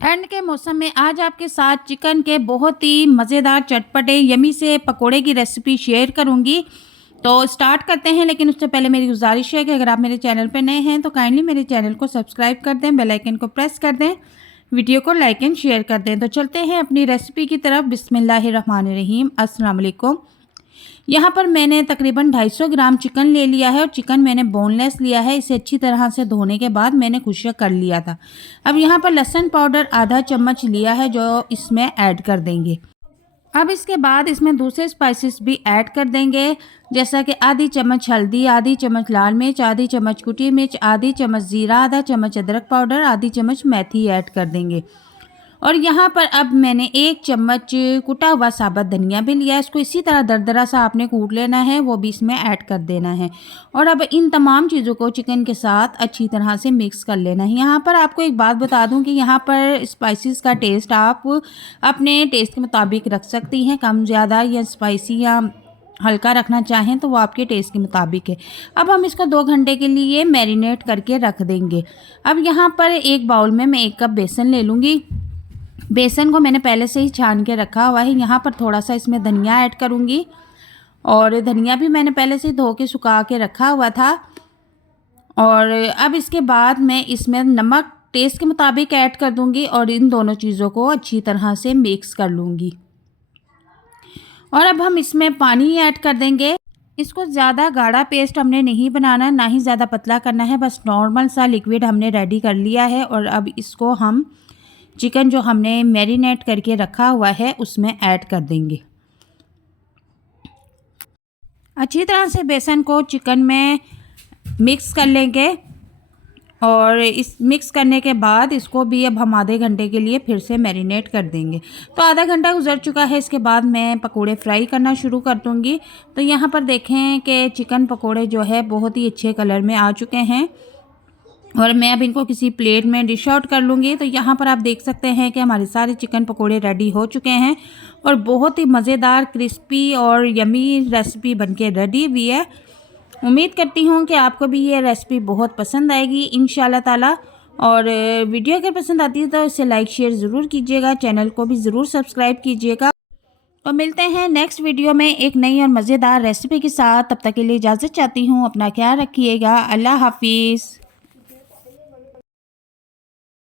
ठंड के मौसम में आज आपके साथ चिकन के बहुत ही मज़ेदार चटपटे यमी से पकोड़े की रेसिपी शेयर करूंगी। तो स्टार्ट करते हैं, लेकिन उससे पहले मेरी गुजारिश है कि अगर आप मेरे चैनल पर नए हैं तो काइंडली मेरे चैनल को सब्सक्राइब कर दें, बेल आइकन को प्रेस कर दें, वीडियो को लाइक एंड शेयर कर दें। तो चलते हैं अपनी रेसिपी की तरफ। बिस्मिल्लाहिर्रहमानिर्रहीम, अस्सलाम वालेकुम। यहाँ पर मैंने तकरीबन 250 ग्राम चिकन ले लिया है और चिकन मैंने बोनलेस लिया है। इसे अच्छी तरह से धोने के बाद मैंने खुश्क कर लिया था। अब यहाँ पर लहसुन पाउडर आधा चम्मच लिया है जो इसमें ऐड कर देंगे। अब इसके बाद इसमें दूसरे स्पाइसेस भी ऐड कर देंगे, जैसा कि आधी चम्मच हल्दी, आधी चम्मच लाल मिर्च, आधी चम्मच कुटी मिर्च, आधी चम्मच ज़ीरा, आधा चम्मच अदरक पाउडर, आधी चम्मच मेथी ऐड कर देंगे। और यहाँ पर अब मैंने 1 चम्मच कुटा हुआ साबुत धनिया भी लिया है। इसको इसी तरह दरदरा सा आपने कूट लेना है, वो भी इसमें ऐड कर देना है। और अब इन तमाम चीज़ों को चिकन के साथ अच्छी तरह से मिक्स कर लेना है। यहाँ पर आपको एक बात बता दूँ कि यहाँ पर स्पाइसेस का टेस्ट आप अपने टेस्ट के मुताबिक रख सकती हैं, कम ज़्यादा या स्पाइसी या हल्का रखना चाहें तो वो आपके टेस्ट के मुताबिक है। अब हम इसको 2 घंटे के लिए मैरिनेट करके रख देंगे। अब यहाँ पर एक बाउल में मैं 1 कप बेसन ले लूँगी। बेसन को मैंने पहले से ही छान के रखा हुआ है। यहाँ पर थोड़ा सा इसमें धनिया ऐड करूँगी, और धनिया भी मैंने पहले से धो के सुखा के रखा हुआ था। और अब इसके बाद मैं इसमें नमक टेस्ट के मुताबिक ऐड कर दूँगी और इन दोनों चीज़ों को अच्छी तरह से मिक्स कर लूँगी। और अब हम इसमें पानी ऐड कर देंगे। इसको ज़्यादा गाढ़ा पेस्ट हमने नहीं बनाना, ना ही ज़्यादा पतला करना है, बस नॉर्मल सा लिक्विड हमने रेडी कर लिया है। और अब इसको हम चिकन जो हमने मैरिनेट करके रखा हुआ है उसमें ऐड कर देंगे। अच्छी तरह से बेसन को चिकन में मिक्स कर लेंगे। और इस मिक्स करने के बाद इसको भी अब हम आधे घंटे के लिए फिर से मैरिनेट कर देंगे। तो आधा घंटा गुजर चुका है। इसके बाद मैं पकोड़े फ्राई करना शुरू कर दूँगी। तो यहाँ पर देखें कि चिकन पकोड़े जो है बहुत ही अच्छे कलर में आ चुके हैं, और मैं अब इनको किसी प्लेट में डिश आउट कर लूँगी। तो यहाँ पर आप देख सकते हैं कि हमारे सारे चिकन पकोड़े रेडी हो चुके हैं और बहुत ही मज़ेदार, क्रिस्पी और यमी रेसिपी बनके रेडी हुई है। उम्मीद करती हूँ कि आपको भी ये रेसिपी बहुत पसंद आएगी इंशाल्लाह ताला। और वीडियो अगर पसंद आती है तो इसे लाइक शेयर ज़रूर कीजिएगा, चैनल को भी ज़रूर सब्सक्राइब कीजिएगा। तो मिलते हैं नेक्स्ट वीडियो में एक नई और मज़ेदार रेसिपी के साथ। तब तक के लिए इजाज़त चाहती हूँ। अपना ख्याल रखिएगा। अल्लाह हाफिज़।